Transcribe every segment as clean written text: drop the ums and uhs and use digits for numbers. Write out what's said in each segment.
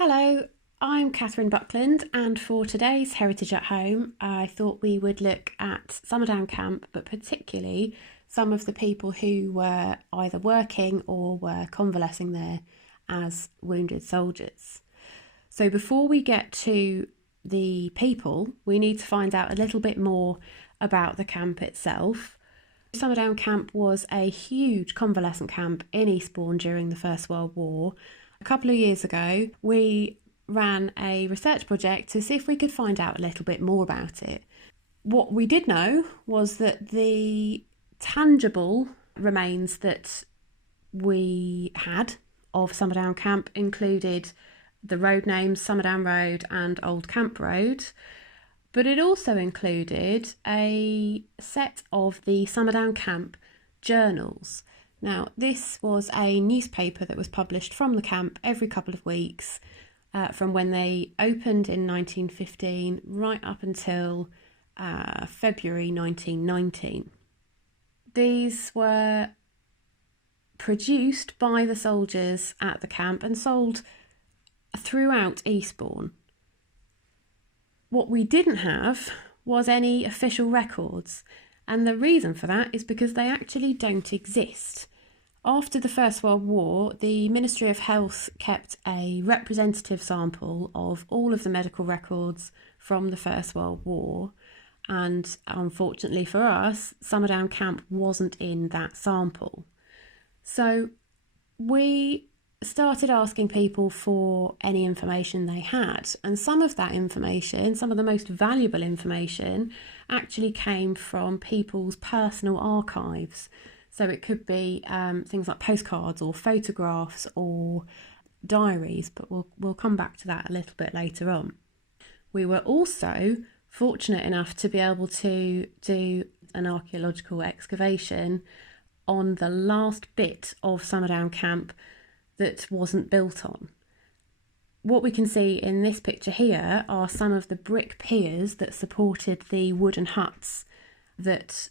Hello, I'm Katherine Buckland, and for today's Heritage at Home, I thought we would look at Summerdown Camp, but particularly some of the people who were either working or were convalescing there as wounded soldiers. So before we get to the people, we need to find out a little bit more about the camp itself. Summerdown Camp was a huge convalescent camp in Eastbourne during the First World War. A couple of years ago, we ran a research project to see if we could find out a little bit more about it. What we did know was that the tangible remains that we had of Summerdown Camp included the road names Summerdown Road and Old Camp Road, but it also included a set of the Summerdown Camp journals. Now, this was a newspaper that was published from the camp every couple of weeks from when they opened in 1915 right up until February 1919. These were produced by the soldiers at the camp and sold throughout Eastbourne. What we didn't have was any official records, and the reason for that is because they actually don't exist. After the First World War, the Ministry of Health kept a representative sample of all of the medical records from the First World War, and unfortunately for us, Summerdown Camp wasn't in that sample. So we started asking people for any information they had, and some of that information, some of the most valuable information, actually came from people's personal archives. So it could be things like postcards or photographs or diaries, but we'll come back to that a little bit later on. We were also fortunate enough to be able to do an archaeological excavation on the last bit of Summerdown Camp that wasn't built on. What we can see in this picture here are some of the brick piers that supported the wooden huts that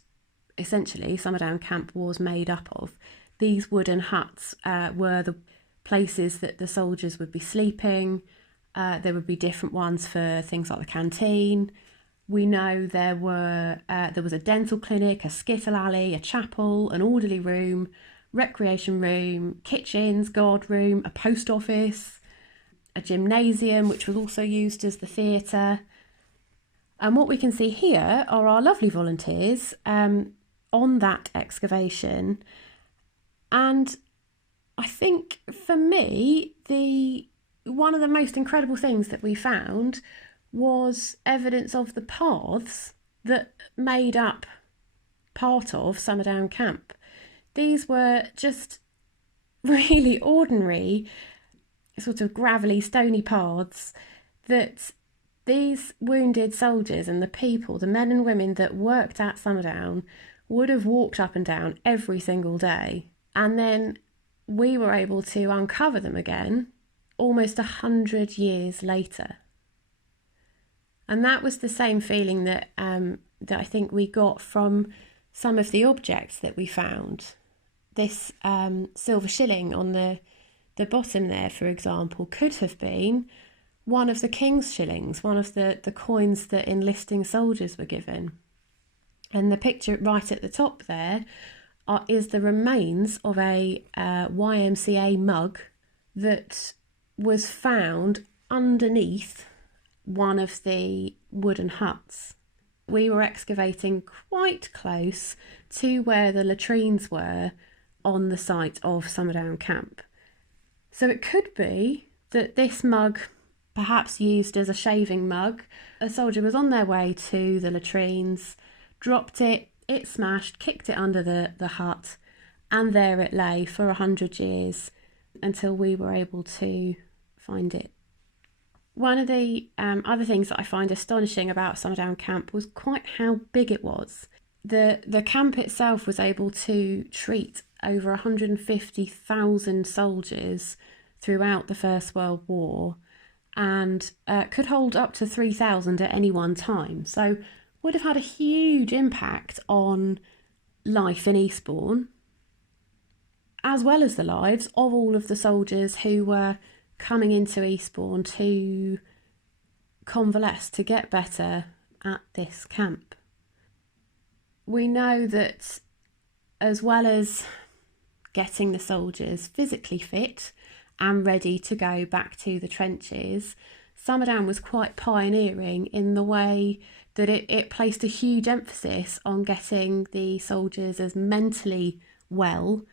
essentially Summerdown Camp was made up of. These wooden huts were the places that the soldiers would be sleeping. There would be different ones for things like the canteen. We know there was a dental clinic, a skittle alley, a chapel, an orderly room, recreation room, kitchens, guard room, a post office, a gymnasium, which was also used as the theatre. And what we can see here are our lovely volunteers on that excavation. And I think for me, one of the most incredible things that we found was evidence of the paths that made up part of Summerdown Camp. These were just really ordinary, sort of gravelly, stony paths that these wounded soldiers and the people, the men and women that worked at Summerdown, would have walked up and down every single day. And then we were able to uncover them again almost 100 years later. And that was the same feeling that I think we got from some of the objects that we found. This silver shilling on the bottom there, for example, could have been one of the king's shillings, one of the coins that enlisting soldiers were given. And the picture right at the top there is the remains of a YMCA mug that was found underneath one of the wooden huts. We were excavating quite close to where the latrines were on the site of Summerdown Camp. So it could be that this mug, perhaps used as a shaving mug, a soldier was on their way to the latrines, dropped it, it smashed, kicked it under the hut, and there it lay for 100 years until we were able to find it. One of the other things that I find astonishing about Summerdown Camp was quite how big it was. The camp itself was able to treat over 150,000 soldiers throughout the First World War and could hold up to 3,000 at any one time. So would have had a huge impact on life in Eastbourne, as well as the lives of all of the soldiers who were coming into Eastbourne to convalesce, to get better at this camp. We know that as well as getting the soldiers physically fit and ready to go back to the trenches, Summerdown was quite pioneering in the way that it placed a huge emphasis on getting the soldiers as mentally well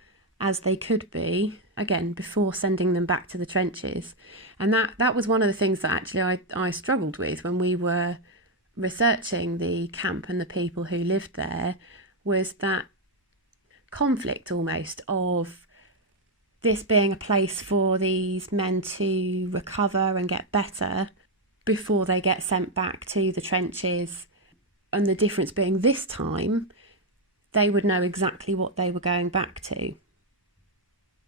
as they could be, again, before sending them back to the trenches. And that was one of the things that actually I struggled with when we were researching the camp and the people who lived there, was that conflict almost of this being a place for these men to recover and get better before they get sent back to the trenches, and the difference being this time they would know exactly what they were going back to.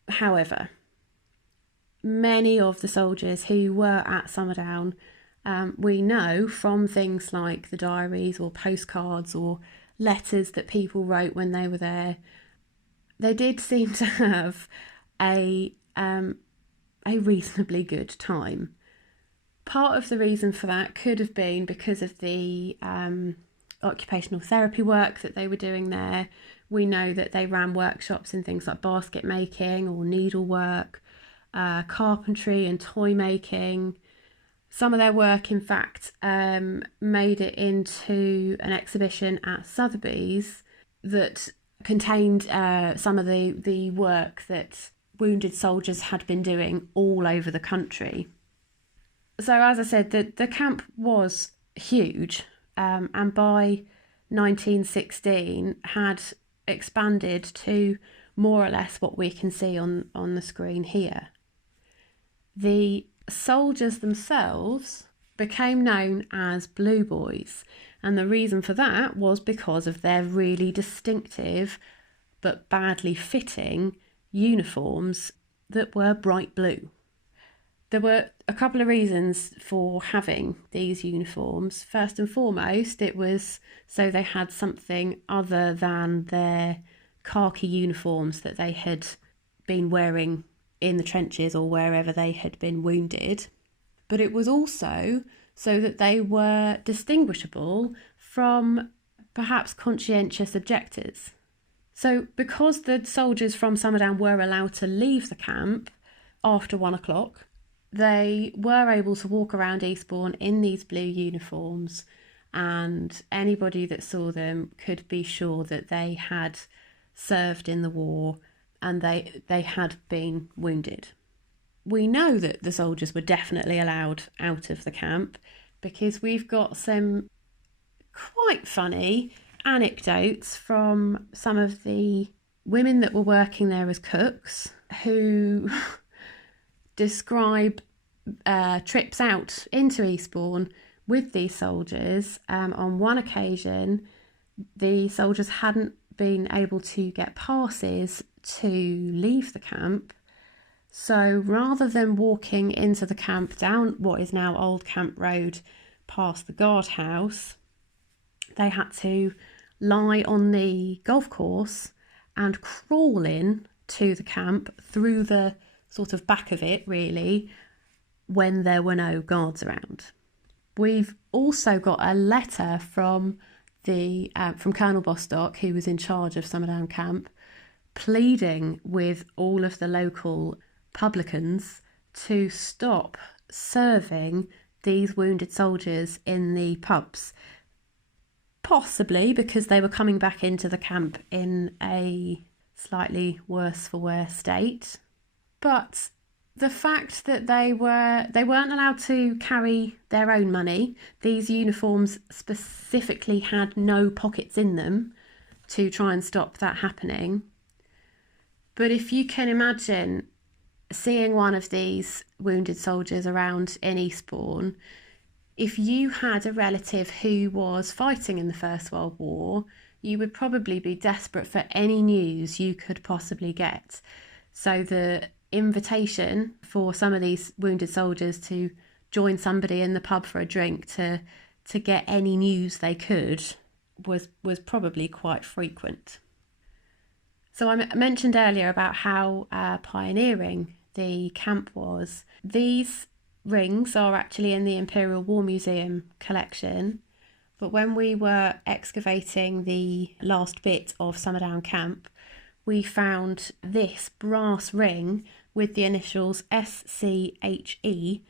However, many of the soldiers who were at Summerdown, we know from things like the diaries or postcards or letters that people wrote when they were there, they did seem to have a reasonably good time. Part of the reason for that could have been because of the occupational therapy work that they were doing there. We know that they ran workshops in things like basket making or needlework, carpentry and toy making. Some of their work, in fact, made it into an exhibition at Sotheby's that contained some of the work that wounded soldiers had been doing all over the country. So as I said, the camp was huge, and by 1916 had expanded to more or less what we can see on the screen here. The soldiers themselves became known as Blue Boys, and the reason for that was because of their really distinctive but badly fitting uniforms that were bright blue. There were a couple of reasons for having these uniforms. First and foremost, it was so they had something other than their khaki uniforms that they had been wearing in the trenches or wherever they had been wounded. But it was also so that they were distinguishable from perhaps conscientious objectors. So because the soldiers from Summerdown were allowed to leave the camp after 1 o'clock, they were able to walk around Eastbourne in these blue uniforms, and anybody that saw them could be sure that they had served in the war and they had been wounded. We know that the soldiers were definitely allowed out of the camp because we've got some quite funny anecdotes from some of the women that were working there as cooks who describe trips out into Eastbourne with these soldiers. On one occasion, the soldiers hadn't been able to get passes to leave the camp, so rather than walking into the camp down what is now Old Camp Road past the guardhouse, they had to lie on the golf course and crawl in to the camp through the sort of back of it, really, when there were no guards around. We've also got a letter from Colonel Bostock, who was in charge of Summerdown Camp, pleading with all of the local publicans to stop serving these wounded soldiers in the pubs, possibly because they were coming back into the camp in a slightly worse for wear state. But the fact that they weren't allowed to carry their own money, these uniforms specifically had no pockets in them to try and stop that happening. But if you can imagine seeing one of these wounded soldiers around in Eastbourne, if you had a relative who was fighting in the First World War, you would probably be desperate for any news you could possibly get. So the invitation for some of these wounded soldiers to join somebody in the pub for a drink to get any news they could was probably quite frequent. So I mentioned earlier about how pioneering the camp was. These rings are actually in the Imperial War Museum collection, but when we were excavating the last bit of Summerdown Camp, we found this brass ring with the initials SCHE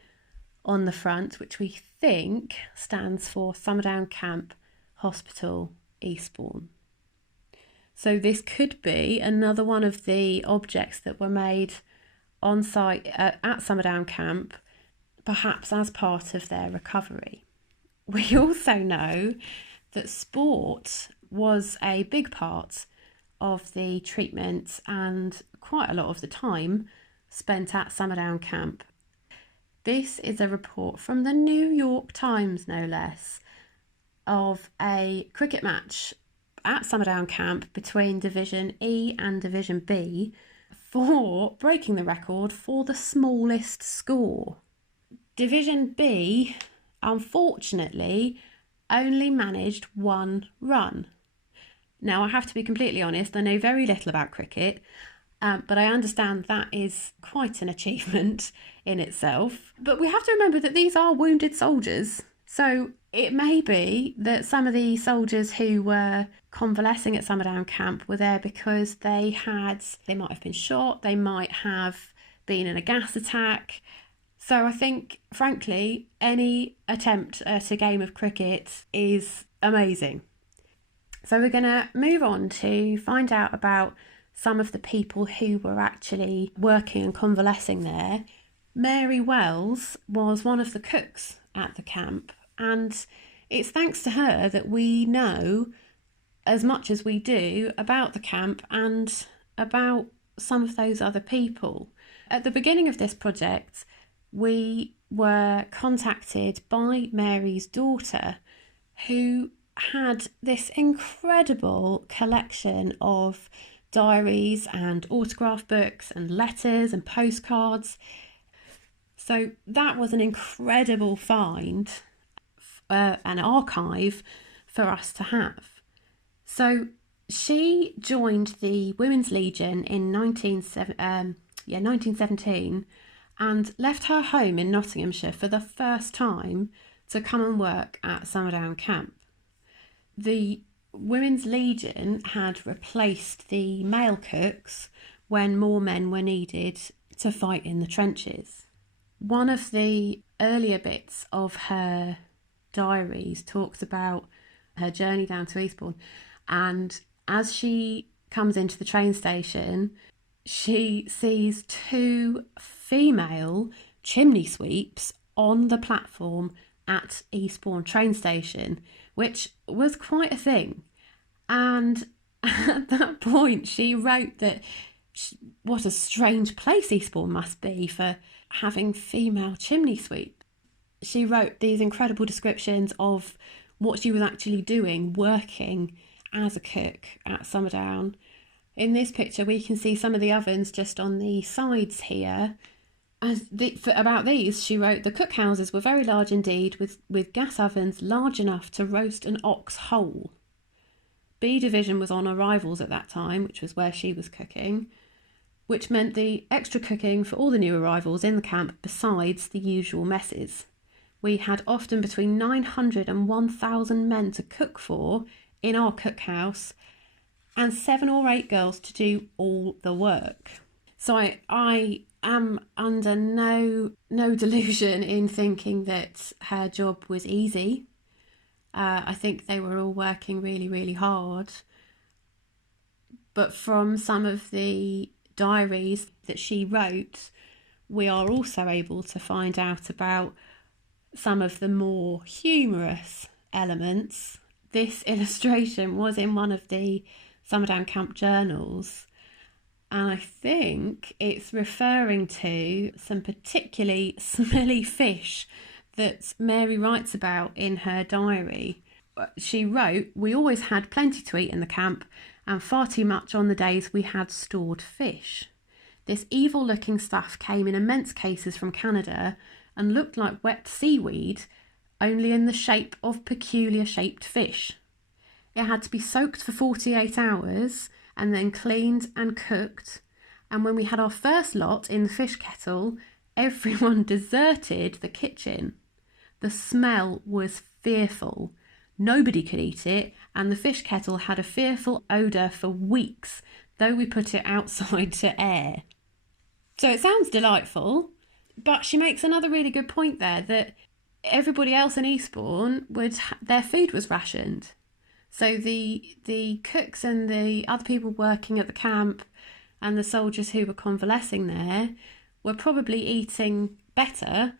on the front, which we think stands for Summerdown Camp Hospital, Eastbourne. So this could be another one of the objects that were made on site at Summerdown Camp, perhaps as part of their recovery. We also know that sport was a big part of the treatment and quite a lot of the time spent at Summerdown Camp. This is a report from the New York Times, no less, of a cricket match at Summerdown Camp between Division E and Division B for breaking the record for the smallest score. Division B, unfortunately, only managed 1 run. Now, I have to be completely honest, I know very little about cricket, but I understand that is quite an achievement in itself. But we have to remember that these are wounded soldiers. So it may be that some of the soldiers who were convalescing at Summerdown Camp were there because they might have been shot, they might have been in a gas attack. So I think, frankly, any attempt at a game of cricket is amazing. So we're going to move on to find out about some of the people who were actually working and convalescing there. Mary Wells was one of the cooks at the camp, and it's thanks to her that we know as much as we do about the camp and about some of those other people. At the beginning of this project, we were contacted by Mary's daughter, who had this incredible collection of diaries and autograph books and letters and postcards. So that was an incredible find, an archive for us to have. So she joined the Women's Legion in 1917 and left her home in Nottinghamshire for the first time to come and work at Summerdown Camp. The Women's Legion had replaced the male cooks when more men were needed to fight in the trenches. One of the earlier bits of her diaries talks about her journey down to Eastbourne, and as she comes into the train station, she sees 2 female chimney sweeps on the platform at Eastbourne train station, which was quite a thing. And at that point, she wrote that what a strange place Eastbourne must be for having female chimney sweeps. She wrote these incredible descriptions of what she was actually doing, working as a cook at Summerdown. In this picture, we can see some of the ovens just on the sides here. About these, she wrote, the cookhouses were very large indeed, with gas ovens large enough to roast an ox whole. B Division was on arrivals at that time, which was where she was cooking, which meant the extra cooking for all the new arrivals in the camp besides the usual messes. We had often between 900 and 1,000 men to cook for in our cookhouse, and 7 or 8 girls to do all the work. So I am under no delusion in thinking that her job was easy. I think they were all working really, really hard. But from some of the diaries that she wrote, we are also able to find out about some of the more humorous elements. This illustration was in one of the Summerdown Camp journals, and I think it's referring to some particularly smelly fish that Mary writes about in her diary. She wrote, we always had plenty to eat in the camp and far too much on the days we had stored fish. This evil-looking stuff came in immense cases from Canada and looked like wet seaweed, only in the shape of peculiar-shaped fish. It had to be soaked for 48 hours and then cleaned and cooked, And when we had our first lot in the fish kettle, everyone deserted the kitchen. The smell was fearful. Nobody could eat it, and the fish kettle had a fearful odour for weeks, though we put it outside to air. So it sounds delightful, but she makes another really good point there, that everybody else in Eastbourne their food was rationed. So the cooks and the other people working at the camp and the soldiers who were convalescing there were probably eating better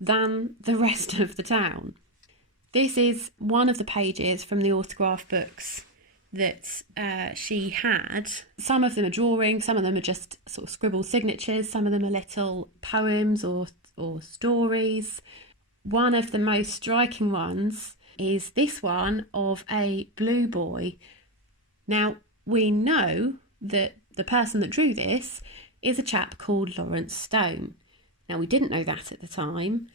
than the rest of the town. This is one of the pages from the autograph books that she had. Some of them are drawings, some of them are just sort of scribbled signatures, some of them are little poems or stories. One of the most striking ones is this one of a blue boy. Now, we know that the person that drew this is a chap called Lawrence Stone. Now, we didn't know that at the time.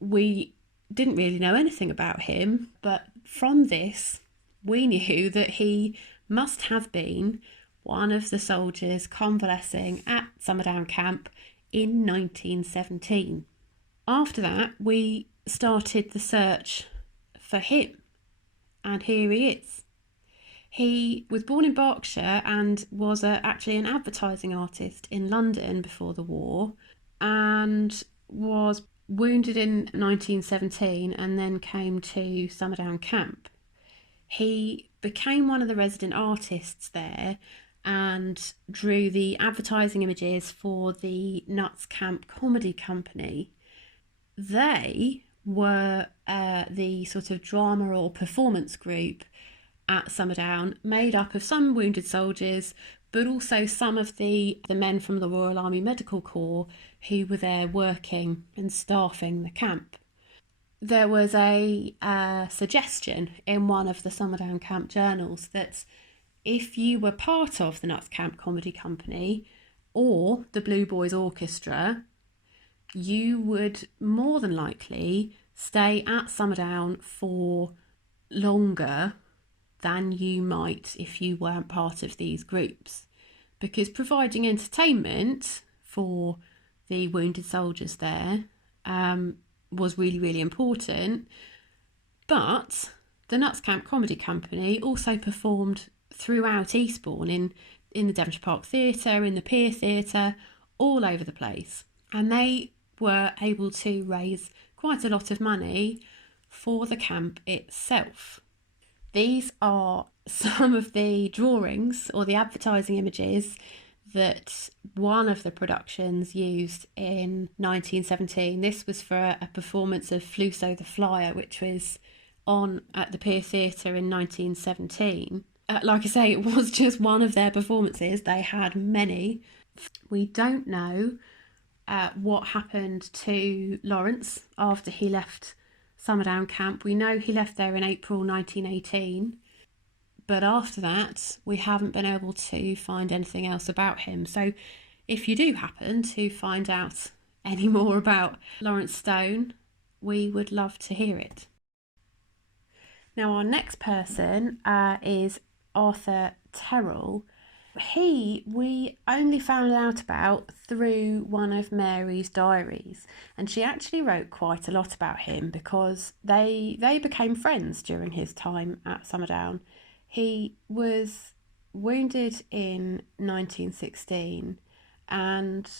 We didn't really know anything about him, but from this, we knew that he must have been one of the soldiers convalescing at Summerdown Camp in 1917. After that, we started the search for him, and here he is. He was born in Berkshire and was actually an advertising artist in London before the war, and was wounded in 1917 and then came to Summerdown Camp. He became one of the resident artists there and drew the advertising images for the Nuts Camp Comedy Company. They were the sort of drama or performance group at Summerdown, made up of some wounded soldiers, but also some of the men from the Royal Army Medical Corps who were there working and staffing the camp. There was a suggestion in one of the Summerdown Camp journals that if you were part of the Nuts Camp Comedy Company or the Blue Boys Orchestra, you would more than likely stay at Summerdown for longer than you might if you weren't part of these groups, because providing entertainment for the wounded soldiers there was really, really important. But the Nuts Camp Comedy Company also performed throughout Eastbourne in the Devonshire Park Theatre, in the Pier Theatre, all over the place. And they were able to raise quite a lot of money for the camp itself. These are some of the drawings or the advertising images that one of the productions used in 1917. This was for a performance of Fluso the Flyer, which was on at the Pier Theatre in 1917. Like I say, it was just one of their performances. They had many. We don't know what happened to Lawrence after he left Summerdown Camp. We know he left there in April 1918, but after that we haven't been able to find anything else about him. So if you do happen to find out any more about Lawrence Stone, we would love to hear it. Now, our next person is Arthur Terrell. We only found out about through one of Mary's diaries, and she actually wrote quite a lot about him because they became friends during his time at Summerdown. He was wounded in 1916 and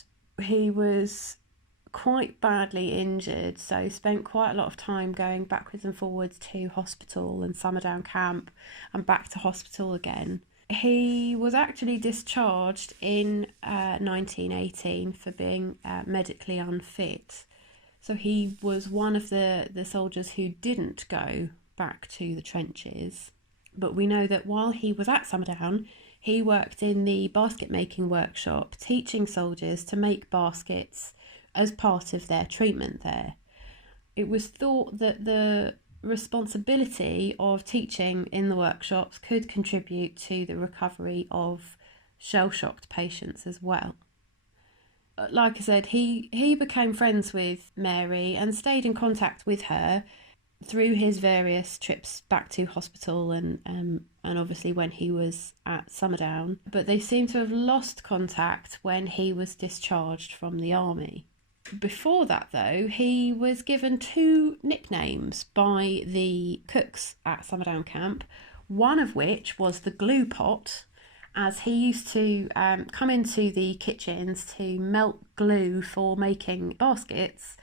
he was quite badly injured, so spent quite a lot of time going backwards and forwards to hospital and Summerdown Camp and back to hospital again. He was actually discharged in 1918 for being medically unfit. So he was one of the soldiers who didn't go back to the trenches. But we know that while he was at Summerdown, he worked in the basket making workshop, teaching soldiers to make baskets as part of their treatment there. It was thought that the responsibility of teaching in the workshops could contribute to the recovery of shell-shocked patients as well. Like I said, he became friends with Mary and stayed in contact with her through his various trips back to hospital and and obviously when he was at Summerdown, but they seem to have lost contact when he was discharged from the army. Before that, though, he was given 2 nicknames by the cooks at Summerdown Camp, one of which was the glue pot, as he used to come into the kitchens to melt glue for making baskets,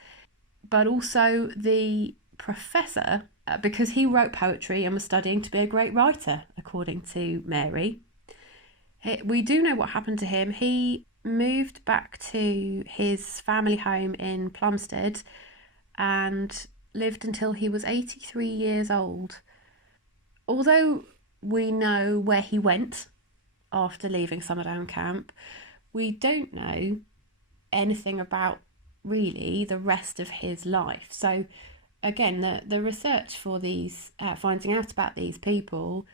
but also the professor, because he wrote poetry and was studying to be a great writer, according to Mary. We do know what happened to him. He moved back to his family home in Plumstead and lived until he was 83 years old. Although we know where he went after leaving Summerdown Camp, we don't know anything about really the rest of his life. So again, the research for these, finding out about these people,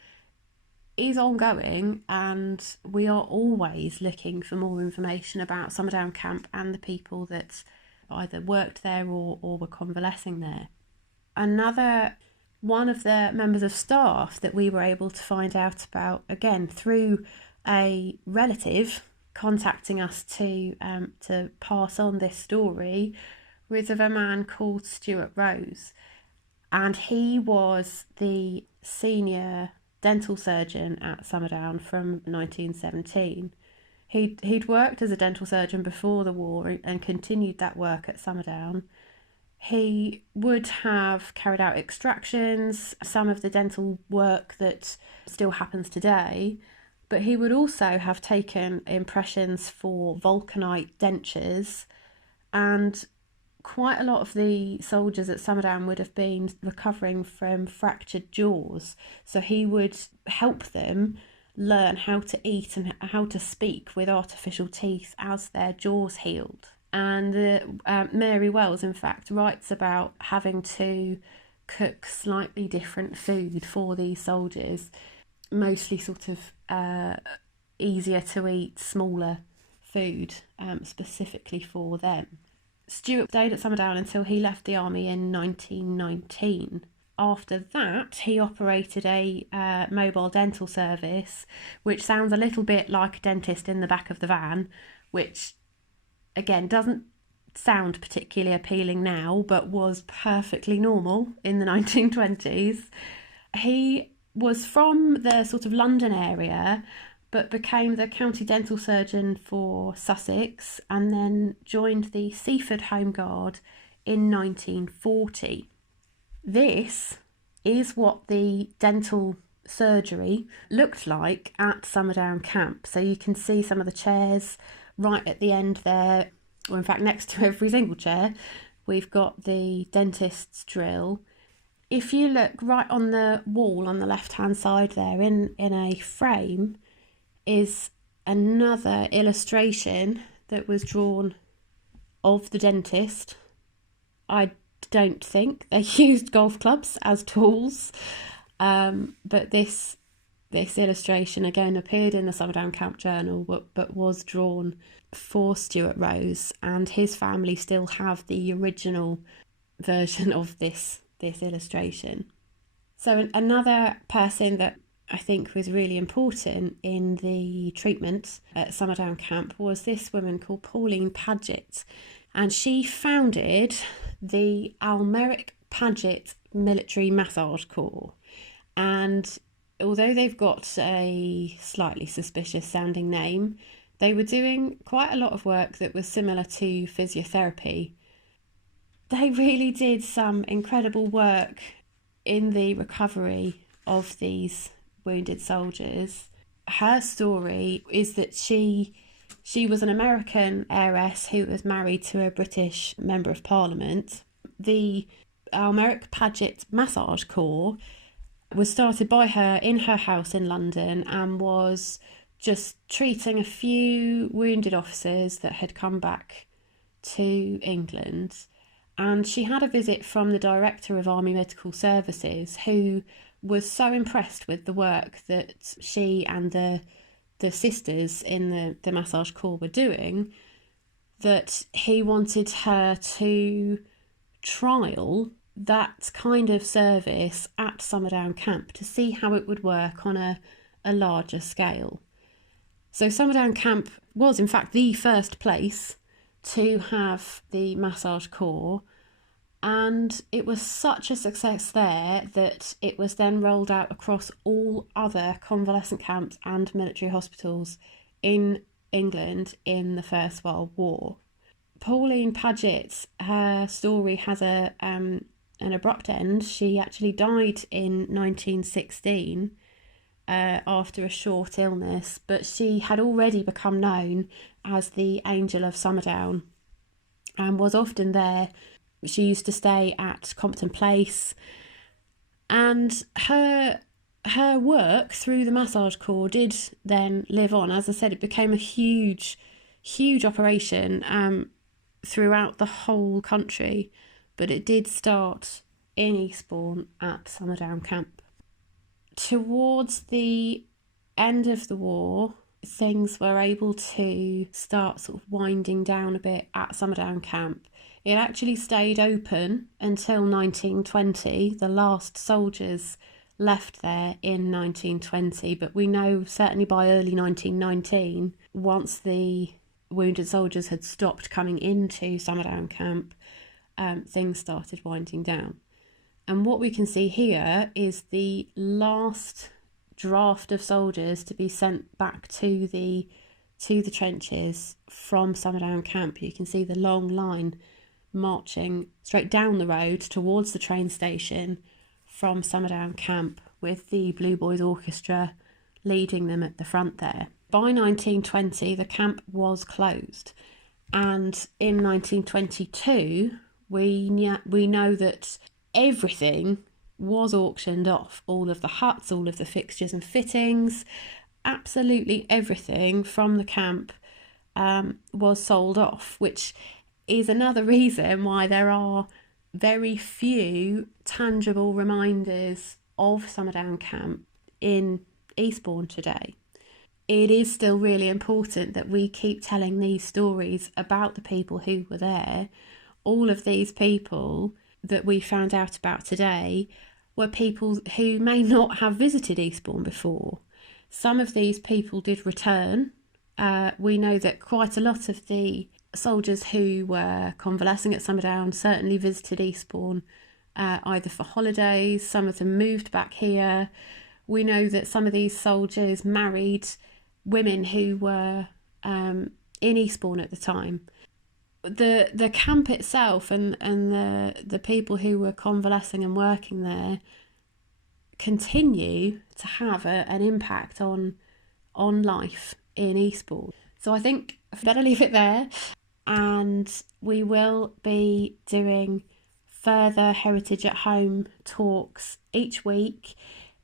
is ongoing, and we are always looking for more information about Summerdown Camp and the people that either worked there or were convalescing there. Another one of the members of staff that we were able to find out about, again through a relative contacting us to pass on this story, was of a man called Stuart Rose, and he was the senior dental surgeon at Summerdown from 1917. He'd worked as a dental surgeon before the war and continued that work at Summerdown. He would have carried out extractions, some of the dental work that still happens today, but he would also have taken impressions for vulcanite dentures, and quite a lot of the soldiers at Summerdown would have been recovering from fractured jaws, so he would help them learn how to eat and how to speak with artificial teeth as their jaws healed. And Mary Wells, in fact, writes about having to cook slightly different food for these soldiers, mostly sort of easier to eat, smaller food, specifically for them. Stuart stayed at Summerdown until he left the army in 1919. After that, he operated a mobile dental service, which sounds a little bit like a dentist in the back of the van, which again doesn't sound particularly appealing now, but was perfectly normal in the 1920s. He was from the sort of London area, but became the county dental surgeon for Sussex and then joined the Seaford Home Guard in 1940. This is what the dental surgery looked like at Summerdown Camp. So you can see some of the chairs right at the end there, or in fact next to every single chair, we've got the dentist's drill. If you look right on the wall on the left-hand side there, in a frame, is another illustration that was drawn of the dentist. I don't think they used golf clubs as tools, but this illustration again appeared in the Summerdown Camp Journal, but was drawn for Stuart Rose, and his family still have the original version of this illustration. So another person that I think was really important in the treatment at Summerdown Camp was this woman called Pauline Paget, and she founded the Almeric Paget Military Massage Corps. And although they've got a slightly suspicious sounding name, they were doing quite a lot of work that was similar to physiotherapy. They really did some incredible work in the recovery of these wounded soldiers. Her story is that she was an American heiress who was married to a British Member of Parliament. The Almeric Paget Massage Corps was started by her in her house in London and was just treating a few wounded officers that had come back to England. And she had a visit from the Director of Army Medical Services, who was so impressed with the work that she and the sisters in the massage corps were doing, that he wanted her to trial that kind of service at Summerdown Camp to see how it would work on a larger scale. So Summerdown Camp was in fact the first place to have the massage corps, and it was such a success there that it was then rolled out across all other convalescent camps and military hospitals in England in the First World War. Pauline Paget, her story has an abrupt end. She actually died in 1916 after a short illness, but she had already become known as the Angel of Summerdown and was often there. She used to stay at Compton Place, and her work through the massage corps did then live on. As I said, it became a huge operation throughout the whole country, but it did start in Eastbourne at Summerdown Camp. Towards the end of the war, things were able to start sort of winding down a bit at Summerdown Camp. It actually stayed open until 1920. The last soldiers left there in 1920, but we know certainly by early 1919, once the wounded soldiers had stopped coming into Summerdown Camp, things started winding down. And what we can see here is the last draft of soldiers to be sent back to the trenches from Summerdown Camp. You can see the long line marching straight down the road towards the train station from Summerdown Camp, with the Blue Boys Orchestra leading them at the front there. By 1920, the camp was closed, and in 1922, we know that everything was auctioned off. All of the huts, all of the fixtures and fittings, absolutely everything from the camp was sold off, which is another reason why there are very few tangible reminders of Summerdown Camp in Eastbourne today. It is still really important that we keep telling these stories about the people who were there. All of these people that we found out about today were people who may not have visited Eastbourne before. Some of these people did return. We know that quite a lot of the soldiers who were convalescing at Summerdown certainly visited Eastbourne either for holidays. Some of them moved back here. We know that some of these soldiers married women who were in Eastbourne at the time. The camp itself and the people who were convalescing and working there continue to have an impact on life in Eastbourne. So I think I better leave it there, and we will be doing further Heritage at Home talks each week.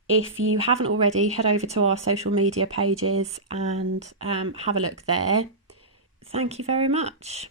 If you haven't already, head over to our social media pages and have a look there. Thank you very much.